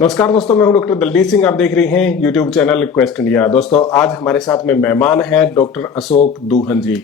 नमस्कार दोस्तों, मैं हूं डॉक्टर दलजीत सिंह। आप देख रहे हैं यूट्यूब चैनल क्वेस्ट इंडिया। दोस्तों, आज हमारे साथ में मेहमान है डॉक्टर अशोक दुहन जी।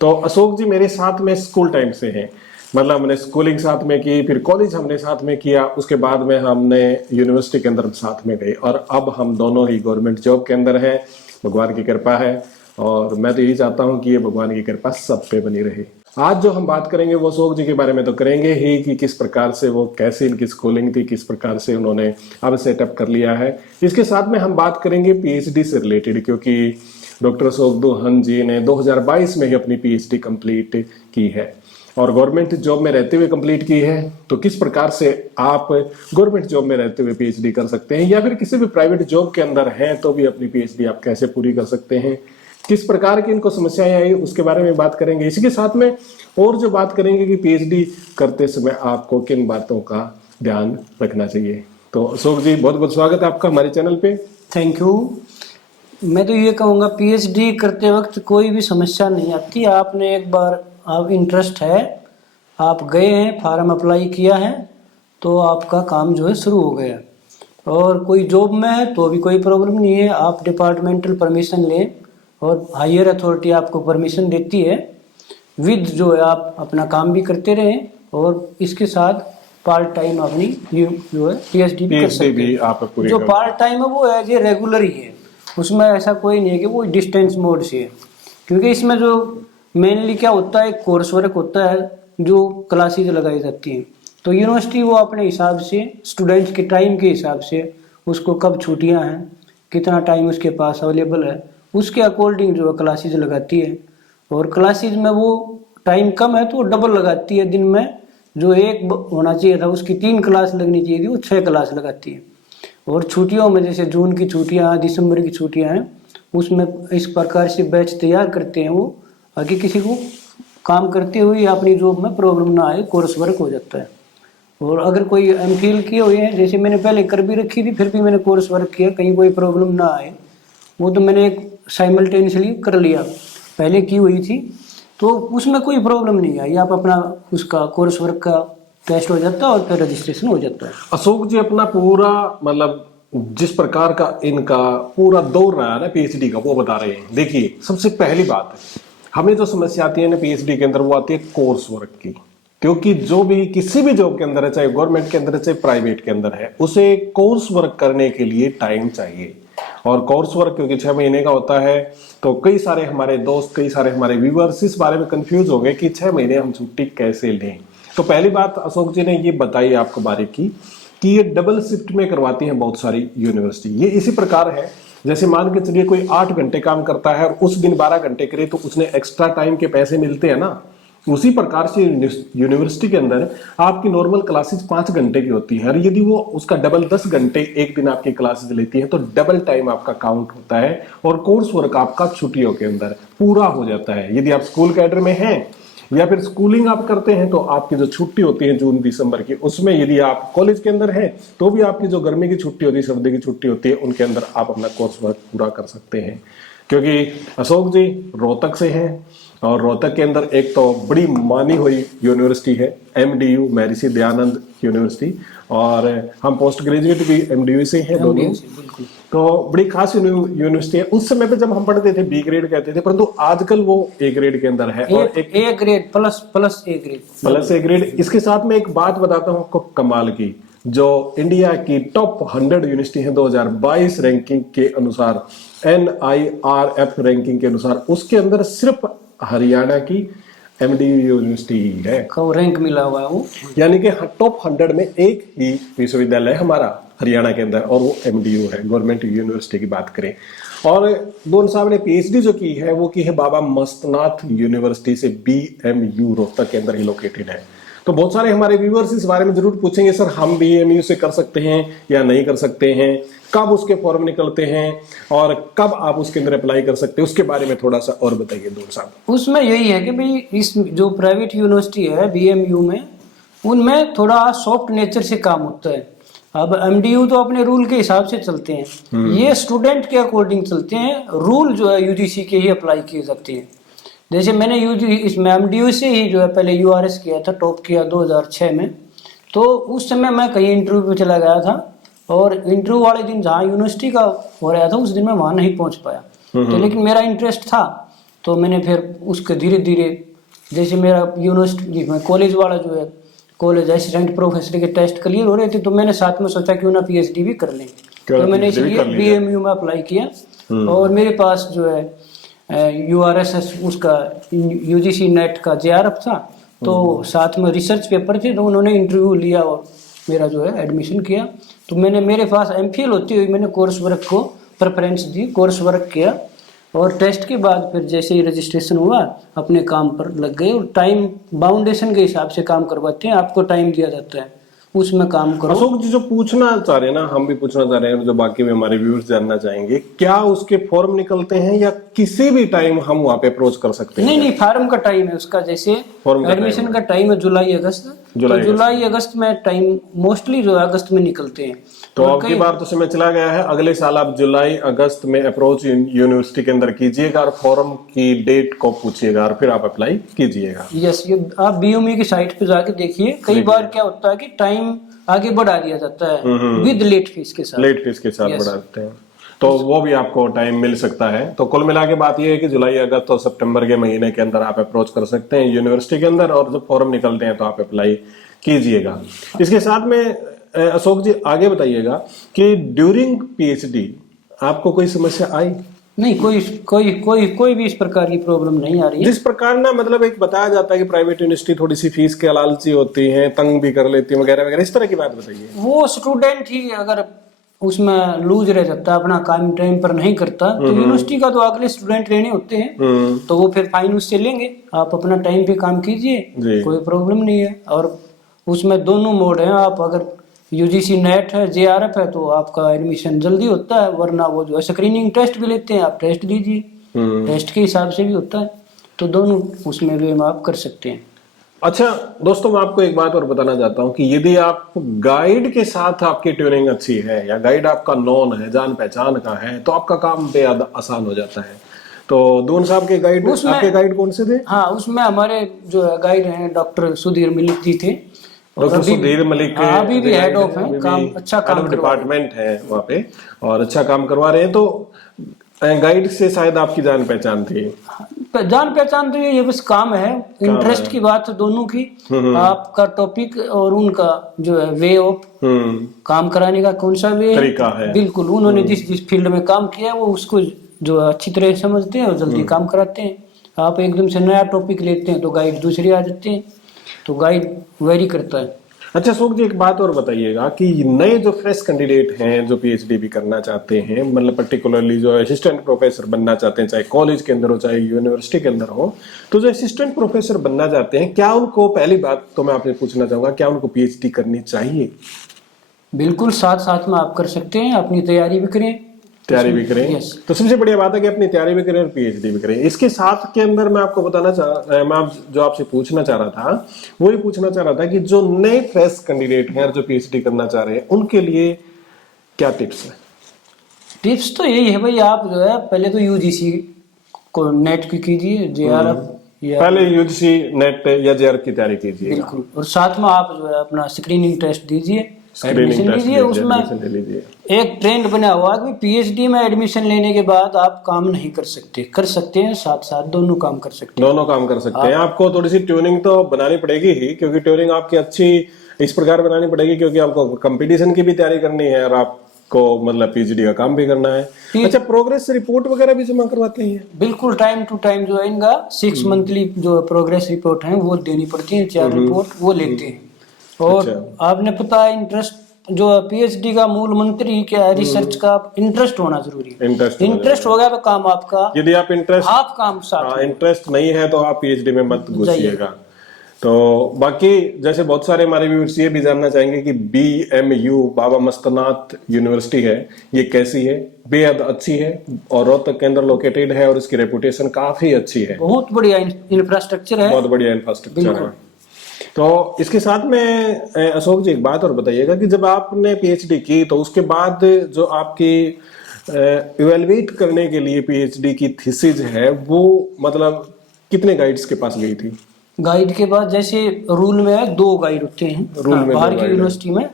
तो अशोक जी मेरे साथ में स्कूल टाइम से हैं, मतलब हमने स्कूलिंग साथ में की, फिर कॉलेज हमने साथ में किया, उसके बाद में हमने यूनिवर्सिटी के अंदर साथ में गए और अब हम दोनों ही गवर्नमेंट जॉब के अंदर हैं। भगवान की कृपा है और मैं तो यही चाहता हूँ कि ये भगवान की कृपा सब पे बनी रहे। आज जो हम बात करेंगे वो अशोक जी के बारे में तो करेंगे ही कि किस प्रकार से वो, कैसे इनकी स्कूलिंग थी, किस प्रकार से उन्होंने अब सेटअप कर लिया है। इसके साथ में हम बात करेंगे पीएचडी से रिलेटेड, क्योंकि डॉक्टर अशोक दुहन जी ने 2022 में ही अपनी पीएचडी कंप्लीट की है और गवर्नमेंट जॉब में रहते हुए कंप्लीट की है। तो किस प्रकार से आप गवर्नमेंट जॉब में रहते हुए पीएचडी कर सकते हैं या फिर किसी भी प्राइवेट जॉब के अंदर हैं तो भी अपनी पीएचडी आप कैसे पूरी कर सकते हैं, किस प्रकार की इनको समस्याएं आई उसके बारे में बात करेंगे। इसी के साथ में और जो बात करेंगे कि पीएचडी करते समय आपको किन बातों का ध्यान रखना चाहिए। तो अशोक जी, बहुत बहुत स्वागत है आपका हमारे चैनल पे। Thank you. मैं तो ये कहूँगा पीएचडी करते वक्त कोई भी समस्या नहीं आती। आपने एक बार आप इंटरेस्ट है, आप गए हैं, फार्म अप्लाई किया है तो आपका काम जो है शुरू हो गया। और कोई जॉब में है तो भी कोई प्रॉब्लम नहीं है, आप डिपार्टमेंटल परमिशन लें और हायर अथॉरिटी आपको परमिशन देती है। विद जो है आप अपना काम भी करते रहें और इसके साथ पार्ट टाइम अपनी जो है पीएचडी भी कर सकते हैं। आप जो पार्ट टाइम है वो है ये रेगुलर ही है, उसमें ऐसा कोई नहीं है कि वो डिस्टेंस मोड से है। क्योंकि इसमें जो मेनली क्या होता है, कोर्स वर्क होता है जो क्लासेज लगाई जाती हैं। तो यूनिवर्सिटी वो अपने हिसाब से स्टूडेंट्स के टाइम के हिसाब से उसको कब छुट्टियां हैं, कितना टाइम उसके पास अवेलेबल है, उसके अकॉर्डिंग जो है क्लासेज लगाती है। और क्लासेज में वो टाइम कम है तो वो डबल लगाती है। दिन में जो एक होना चाहिए था उसकी 3 क्लास लगनी चाहिए थी, वो 6 क्लास लगाती है। और छुट्टियों में जैसे जून की छुट्टियां, दिसंबर की छुट्टियां हैं, उसमें इस प्रकार से बैच तैयार करते हैं वो, ताकि किसी को काम करते हुए अपनी जॉब में प्रॉब्लम ना आए, कोर्स वर्क हो जाता है। और अगर कोई एमफिल किए हुए हैं, जैसे मैंने पहले कर भी रखी थी, फिर भी मैंने कोर्स वर्क किया, कहीं कोई प्रॉब्लम ना आए, वो तो मैंने एक साइमल्टेनियसली कर लिया, पहले की हुई थी तो उसमें कोई प्रॉब्लम नहीं आई। आप अपना उसका कोर्स वर्क का टेस्ट हो जाता है और फिर रजिस्ट्रेशन हो जाता है। अशोक जी अपना पूरा, मतलब जिस प्रकार का इनका पूरा दौर रहा है ना पीएचडी का, वो बता रहे हैं। देखिए, सबसे पहली बात है, हमें जो समस्या आती है ना पीएचडी के अंदर, वो आती है कोर्स वर्क की। क्योंकि जो भी किसी भी जॉब के अंदर है, चाहे गवर्नमेंट के अंदर है चाहे प्राइवेट के अंदर है, उसे कोर्स वर्क करने के लिए टाइम चाहिए। और कोर्स वर्क क्योंकि 6 महीने का होता है, तो कई सारे हमारे दोस्त, कई सारे हमारे व्यूअर्स इस बारे में कंफ्यूज हो गए कि 6 महीने हम छुट्टी कैसे लें। तो पहली बात अशोक जी ने ये बताई आपको बारीकी कि ये डबल शिफ्ट में करवाती हैं बहुत सारी यूनिवर्सिटी। ये इसी प्रकार है, जैसे मान के चलिए कोई 8 घंटे काम करता है और उस दिन 12 घंटे करे तो उसने एक्स्ट्रा टाइम के पैसे मिलते हैं ना। उसी प्रकार से यूनिवर्सिटी के अंदर आपकी नॉर्मल क्लासेस 5 घंटे की होती है और यदि वो उसका डबल 10 घंटे एक दिन आपकी क्लासेस लेती है तो डबल टाइम आपका काउंट होता है और कोर्स वर्क आपका छुट्टियों के अंदर पूरा हो जाता है। यदि आप स्कूल कैडर में हैं या फिर स्कूलिंग आप करते हैं तो आपकी जो छुट्टी होती है जून दिसंबर की, उसमें यदि आप कॉलेज के अंदर हैं तो भी आपकी जो गर्मी की छुट्टी होती है, सर्दी की छुट्टी होती है, उनके अंदर आप अपना कोर्स वर्क पूरा कर सकते हैं। क्योंकि अशोक जी रोहतक से हैं और रोहतक के अंदर एक तो बड़ी मानी हुई यूनिवर्सिटी है MDU, महर्षि दयानंद यूनिवर्सिटी, और हम पोस्ट ग्रेजुएट भी MDU से हैं दोनों। तो बड़ी खास यूनिवर्सिटी है। उस समय पे जब हम पढ़ते थे B ग्रेड कहते थे, परंतु आजकल वो A ग्रेड के अंदर है और एक A grade plus A grade. इसके साथ में एक बात बताता हूँ आपको कमाल की, जो इंडिया की टॉप 100 यूनिवर्सिटी है 2022 रैंकिंग के अनुसार, NIRF रैंकिंग के अनुसार, उसके अंदर सिर्फ हरियाणा की MDU यूनिवर्सिटी है, रैंक मिला हुआ है वो। यानी कि टॉप 100 में एक ही विश्वविद्यालय है हमारा हरियाणा के अंदर और वो MDU है, गवर्नमेंट यूनिवर्सिटी की बात करें। और दोन साहब ने पीएचडी जो की है वो की है बाबा मस्तनाथ यूनिवर्सिटी से, BMU रोहतक के अंदर ही लोकेटेड है। तो बहुत सारे हमारे व्यूअर्स इस बारे में जरूर पूछेंगे, सर हम BMU से कर सकते हैं या नहीं कर सकते हैं, कब उसके फॉर्म निकलते हैं और कब आप उसके अंदर अप्लाई कर सकते हैं, उसके बारे में थोड़ा सा और बताइए दूर साहब। उसमें यही है कि भाई इस जो प्राइवेट यूनिवर्सिटी है BMU में, उनमें थोड़ा सॉफ्ट नेचर से काम होता है। अब MDU तो अपने रूल के हिसाब से चलते हैं, ये स्टूडेंट के अकॉर्डिंग चलते हैं। रूल जो है UGC के ही अप्लाई किए जाते हैं। जैसे मैंने इसमें MDU से ही जो है पहले URS किया था, टॉप किया 2006 में। तो उस समय मैं कहीं इंटरव्यू पे चला गया था और इंटरव्यू वाले दिन जहाँ यूनिवर्सिटी का हो रहा था उस दिन मैं वहाँ नहीं पहुँच पाया। तो लेकिन मेरा इंटरेस्ट था, तो मैंने फिर उसके धीरे धीरे, जैसे मेरा यूनिवर्सिटी कॉलेज वाला जो है कॉलेज असिस्टेंट प्रोफेसर के टेस्ट क्लियर हो रहे थे, तो मैंने साथ में सोचा क्यों ना पीएचडी भी कर लें। तो मैंने इसलिए बीएमयू में अप्लाई किया। और मेरे पास जो है यूआरएसएस उसका यूजीसी नेट का जेआरएफ था, तो साथ में रिसर्च पेपर थे, तो उन्होंने इंटरव्यू लिया और मेरा जो है एडमिशन किया। तो मेरे पास एमफिल होती हुई मैंने कोर्स वर्क को प्रेफरेंस दी, कोर्स वर्क किया और टेस्ट के बाद फिर जैसे ही रजिस्ट्रेशन हुआ अपने काम पर लग गए। और टाइम बाउंडेशन के हिसाब से काम करवाते हैं, आपको टाइम दिया जाता है, उसमें काम करो। अशोक जी जो पूछना चाह रहे हैं ना, हम भी पूछना चाह रहे हैं, जो बाकी में हमारे व्यूअर्स जानना चाहेंगे, क्या उसके फॉर्म निकलते हैं या किसी भी टाइम हम वहाँ पे अप्रोच कर सकते हैं? नहीं, फार्म का टाइम है उसका, जैसे एडमिशन का टाइम है जुलाई अगस्त में टाइम मोस्टली जो है अगस्त में निकलते हैं। तो अब की बार तो समय चला गया है, अगले साल आप जुलाई अगस्त में अप्रोच यूनिवर्सिटी के अंदर कीजिएगा और फॉर्म की डेट को पूछिएगा और फिर आप अप्लाई कीजिएगा। यस, ये आप बीओमी की साइट पे जाके देखिए, कई बार क्या होता है कि टाइम आगे बढ़ा दिया जाता है विद लेट फीस के साथ बढ़ा देते हैं, तो वो भी आपको टाइम मिल सकता है। तो कुल मिला के बात ये है कि जुलाई अगस्त और सितंबर के महीने के अंदर आप अप्रोच कर सकते हैं यूनिवर्सिटी के अंदर, और जब फॉर्म निकलते हैं तो आप अप्लाई कीजिएगा। इसके साथ में अशोक जी आगे बताइएगा कि ड्यूरिंग पीएचडी आपको कोई समस्या आई? नहीं, कोई भी इस प्रकार की प्रॉब्लम नहीं आ रही है। जिस प्रकार ना मतलब एक बताया जाता है कि प्राइवेट यूनिवर्सिटी थोड़ी सी फीस के लालची होती है, तंग भी कर लेती है वगैरह वगैरह, इस तरह की बात बताइए। वो स्टूडेंट ही अगर उसमें लूज रह जाता है, अपना काम टाइम पर नहीं करता, तो यूनिवर्सिटी का तो अगले स्टूडेंट लेने होते हैं, तो वो फिर फाइन उससे लेंगे। आप अपना टाइम पे काम कीजिए, कोई प्रॉब्लम नहीं है। और उसमें दोनों मोड हैं, आप अगर यूजीसी नेट है, जेआरएफ है, तो आपका एडमिशन जल्दी होता है, वरना वो जो है स्क्रीनिंग टेस्ट भी लेते हैं, आप टेस्ट दीजिए, टेस्ट के हिसाब से भी होता है, तो दोनों उसमें भी आप कर सकते हैं। अच्छा दोस्तों, मैं आपको एक बात और बताना चाहता हूं कि यदि आप गाइड के साथ आपकी ट्यूनिंग अच्छी है या गाइड आपका नॉन है, जान पहचान का है, तो आपका काम बेहद आसान हो जाता है। तो दून साहब के गाइड, आपके गाइड कौन से थे? हाँ, उसमें हमारे जो है गाइड हैं डॉक्टर सुधीर मलिक जी थे। डॉक्टर सुधीर मलिक अभी भी हेड ऑफ है, काम अच्छा काम डिपार्टमेंट है वहाँ पे और अच्छा काम करवा रहे हैं। तो गाइड से शायद आपकी जान पहचान थी? जान पहचान तो ये बस काम है, इंटरेस्ट की बात है दोनों की। आपका टॉपिक और उनका जो है वे ऑफ काम कराने का कौन सा वे तरीका है, बिल्कुल उन्होंने जिस फील्ड में काम किया वो उसको जो अच्छी तरह समझते हैं और जल्दी काम कराते हैं। आप एकदम से नया टॉपिक लेते हैं तो गाइड दूसरे आ जाते हैं, तो गाइड वेरी करता है। अच्छा अशोक जी, एक बात और बताइएगा कि नए जो फ्रेश कैंडिडेट हैं जो पीएचडी भी करना चाहते हैं, मतलब पर्टिकुलरली जो असिस्टेंट प्रोफेसर बनना चाहते हैं, चाहे कॉलेज के अंदर हो चाहे यूनिवर्सिटी के अंदर हो, तो जो असिस्टेंट प्रोफेसर बनना चाहते हैं, क्या उनको, पहली बात तो मैं आपसे पूछना चाहूंगा, क्या उनको पीएचडी करनी चाहिए? बिल्कुल, साथ साथ में आप कर सकते हैं, अपनी तैयारी भी करें, तो सबसे बढ़िया बात है कि अपनी तैयारी भी करें और पीएचडी भी करें। इसके साथ के अंदर मैं आपको बताना मैं जो आपसे पूछना चाह रहा था वही पूछना चाह रहा था कि जो नए फ्रेश कैंडिडेट हैं और जो पीएचडी करना चाह रहे हैं उनके लिए क्या टिप्स है? टिप्स तो यही है भाई, आप जो है पहले तो यूजीसी को नेट की कीजिए, जेआरएफ पहले यूजीसी नेट या जेआरएफ की तैयारी कीजिए बिल्कुल, और साथ में आप जो है अपना स्क्रीनिंग टेस्ट दीजिए, एडमिशन लीजिए। उसमें एक ट्रेंड बना हुआ है कि पीएचडी में एडमिशन लेने के बाद आप काम नहीं कर सकते हैं, साथ साथ दोनों काम कर सकते हैं। आपको थोड़ी सी ट्यूनिंग तो बनानी पड़ेगी ही, क्योंकि ट्यूनिंग आपकी अच्छी इस प्रकार बनानी पड़ेगी क्योंकि आपको कंपटीशन की भी तैयारी करनी है और आपको मतलब पीएचडी का काम भी करना है। अच्छा, प्रोग्रेस रिपोर्ट वगैरह भी जमा करवाते हैं? बिल्कुल, टाइम टू टाइम जो है इनका 6 मंथली जो प्रोग्रेस रिपोर्ट है वो देनी पड़ती है, 4 रिपोर्ट वो लेते हैं। और आपने पता है इंटरेस्ट जो पीएचडी का मूल मंत्र ही क्या है, रिसर्च का इंटरेस्ट होना जरूरी है। इंटरेस्ट हो गया तो काम आपका, यदि आप काम साथ इंटरेस्ट नहीं है तो आप पीएचडी में मत घुसिएगा। तो बाकी जैसे बहुत सारे हमारे व्यूअर्स ये भी जानना चाहेंगे कि बीएमयू बाबा मस्तनाथ यूनिवर्सिटी है, ये कैसी है? बेहद अच्छी है और रोहतक के अंदर लोकेटेड है और इसकी रेपुटेशन काफी अच्छी है, बहुत बढ़िया इंफ्रास्ट्रक्चर है, बहुत बढ़िया इंफ्रास्ट्रक्चर है। तो इसके साथ में अशोक जी एक बात और बताइएगा कि जब आपने पीएचडी की तो उसके बाद जो आपकी इवेलुएट करने के लिए पीएचडी की थीसिस है वो मतलब कितने गाइड्स के पास गई थी? गाइड के बाद जैसे रूल में है 2 गाइड होते हैं रूल में बाहर 2 की guide यूनिवर्सिटी में,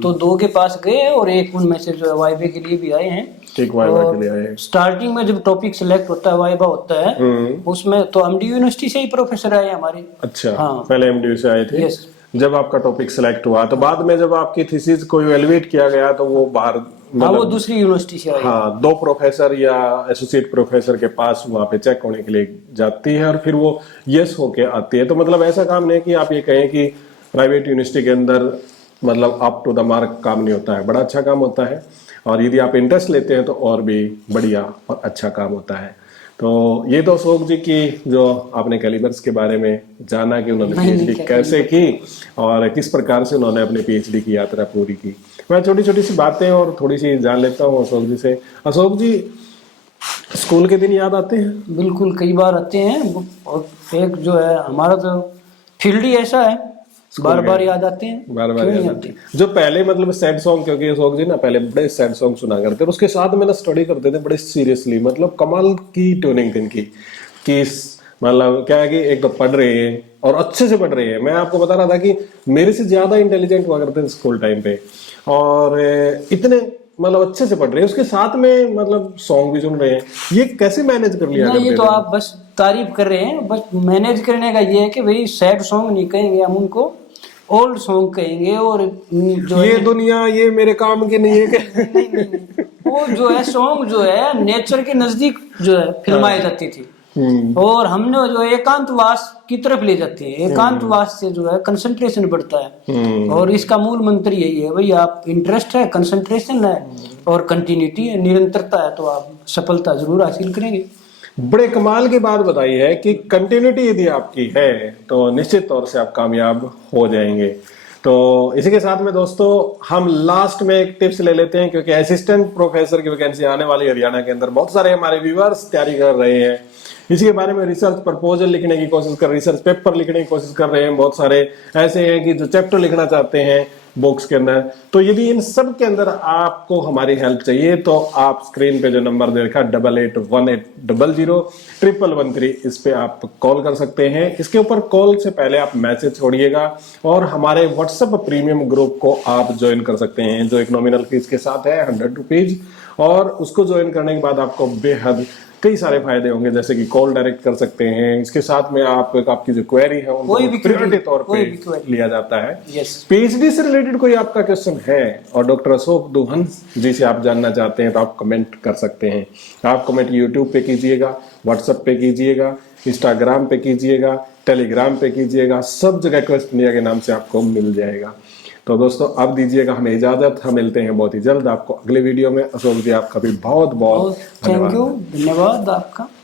तो 2 के पास गए और एक उनमें से जो है वाइवे के लिए भी आए हैं। एक वाइवा के लिए आए। स्टार्टिंग में जब टॉपिक सिलेक्ट होता है, वाइवा होता है, उसमें तो एमडी यूनिवर्सिटी से ही प्रोफेसर आए हमारे। अच्छा, हाँ। पहले एमडी से आए थे। यस। जब आपका टॉपिक सिलेक्ट हुआ तो बाद में जब आपकी थीसिस को इवैल्यूएट किया गया तो वो बाहर हाँ, वो दूसरी यूनिवर्सिटी से आए। हाँ, 2 प्रोफेसर या एसोसिएट प्रोफेसर के पास वहां पे चेक होने के लिए जाती है और फिर वो यस होके आती है। तो मतलब ऐसा काम नहीं कि आप ये कहें कि प्राइवेट यूनिवर्सिटी के अंदर मतलब अप टू द मार्क काम नहीं होता है, बड़ा अच्छा काम होता है। और यदि आप इंटरेस्ट लेते हैं तो और भी बढ़िया और अच्छा काम होता है। तो ये तो अशोक जी की जो आपने कैलिबर्स के बारे में जाना कि उन्होंने पीएचडी कैसे की और किस प्रकार से उन्होंने अपने पीएचडी की यात्रा पूरी की। मैं छोटी छोटी सी बातें और थोड़ी सी जान लेता हूँ अशोक जी से। अशोक जी, स्कूल के दिन याद आते हैं? बिल्कुल, कई बार आते हैं। और एक जो है हमारा तो फील्ड ही ऐसा है, बार बार याद आते हैं। बार बार क्यों याद नहीं आते हैं। जो पहले मतलब सैड सॉन्ग, क्योंकि अशोक जी ना पहले बड़े सैड सॉन्ग सुना करते थे, उसके साथ में ना स्टडी करते थे बड़े सीरियसली, मतलब कमाल की ट्यूनिंग थी इनकी कि मतलब क्या है कि एक तो पढ़ रहे हैं और अच्छे से पढ़ रहे हैं। मैं आपको बता रहा था कि मेरे से ज्यादा इंटेलिजेंट हुआ करते थे स्कूल टाइम पे, और इतने मतलब अच्छे से पढ़ रहे हैं, उसके साथ में मतलब सॉन्ग भी सुन रहे हैं। ये कैसे मैनेज कर लिया नहीं, ये करते तो थे? आप बस तारीफ कर रहे हैं। बस मैनेज करने का ये है कि भाई सैड सॉन्ग नहीं कहेंगे हम उनको, ओल्ड सॉन्ग कहेंगे। और जो ये है दुनिया ये मेरे काम की नहीं है कि नहीं, वो जो है सॉन्ग जो है नेचर के नजदीक जो है फिल्माई जाती थी, और हमने जो एकांतवास की तरफ ले जाते हैं। एकांतवास से जो है कंसंट्रेशन बढ़ता है, और इसका मूल मंत्र यही है भाई, आप इंटरेस्ट है, कंसंट्रेशन है और कंटिन्यूटी है, निरंतरता है, तो आप सफलता जरूर हासिल करेंगे। बड़े कमाल की बात बताई है कि कंटिन्यूटी यदि आपकी है तो निश्चित तौर से आप कामयाब हो जाएंगे। तो इसी के साथ में दोस्तों हम लास्ट में एक टिप्स ले लेते हैं, क्योंकि असिस्टेंट प्रोफेसर की वैकेंसी आने वाली हरियाणा के अंदर बहुत सारे हमारे व्यूअर्स तैयारी कर रहे हैं। इसी के बारे में रिसर्च प्रपोजल लिखने की कोशिश कर, रिसर्च पेपर लिखने की कोशिश कर रहे हैं। बहुत सारे ऐसे हैं कि जो चैप्टर लिखना चाहते हैं बुक्स के अंदर। तो यदि इन सब के अंदर आपको हमारी हेल्प चाहिए तो आप स्क्रीन पे जो नंबर दे रखा 8818000113 इस पे आप कॉल कर सकते हैं। इसके ऊपर कॉल से पहले आप मैसेज छोड़िएगा और हमारे व्हाट्सएप प्रीमियम ग्रुप को आप ज्वाइन कर सकते हैं, जो एक नॉमिनल फीस के साथ है 100 रुपीज। और उसको ज्वाइन करने के बाद आपको बेहद कई सारे फायदे होंगे, जैसे कि कॉल डायरेक्ट कर सकते हैं। इसके साथ में आपकी जो क्वेरी है उनको प्रायोरिटी तौर पे लिया जाता है। पीएचडी से रिलेटेड कोई आपका क्वेश्चन है और डॉक्टर अशोक दुहन जी से आप जानना चाहते हैं तो आप कमेंट कर सकते हैं। आप कमेंट यूट्यूब पे कीजिएगा, व्हाट्सएप पे कीजिएगा, इंस्टाग्राम पे कीजिएगा, टेलीग्राम पे कीजिएगा, सब जगह क्वेश्चन इंडिया के नाम से आपको मिल जाएगा। तो दोस्तों अब दीजिएगा हमें इजाजत, हम मिलते हैं बहुत ही जल्द आपको अगले वीडियो में। अशोक जी आपका भी बहुत बहुत थैंक यू, धन्यवाद आपका।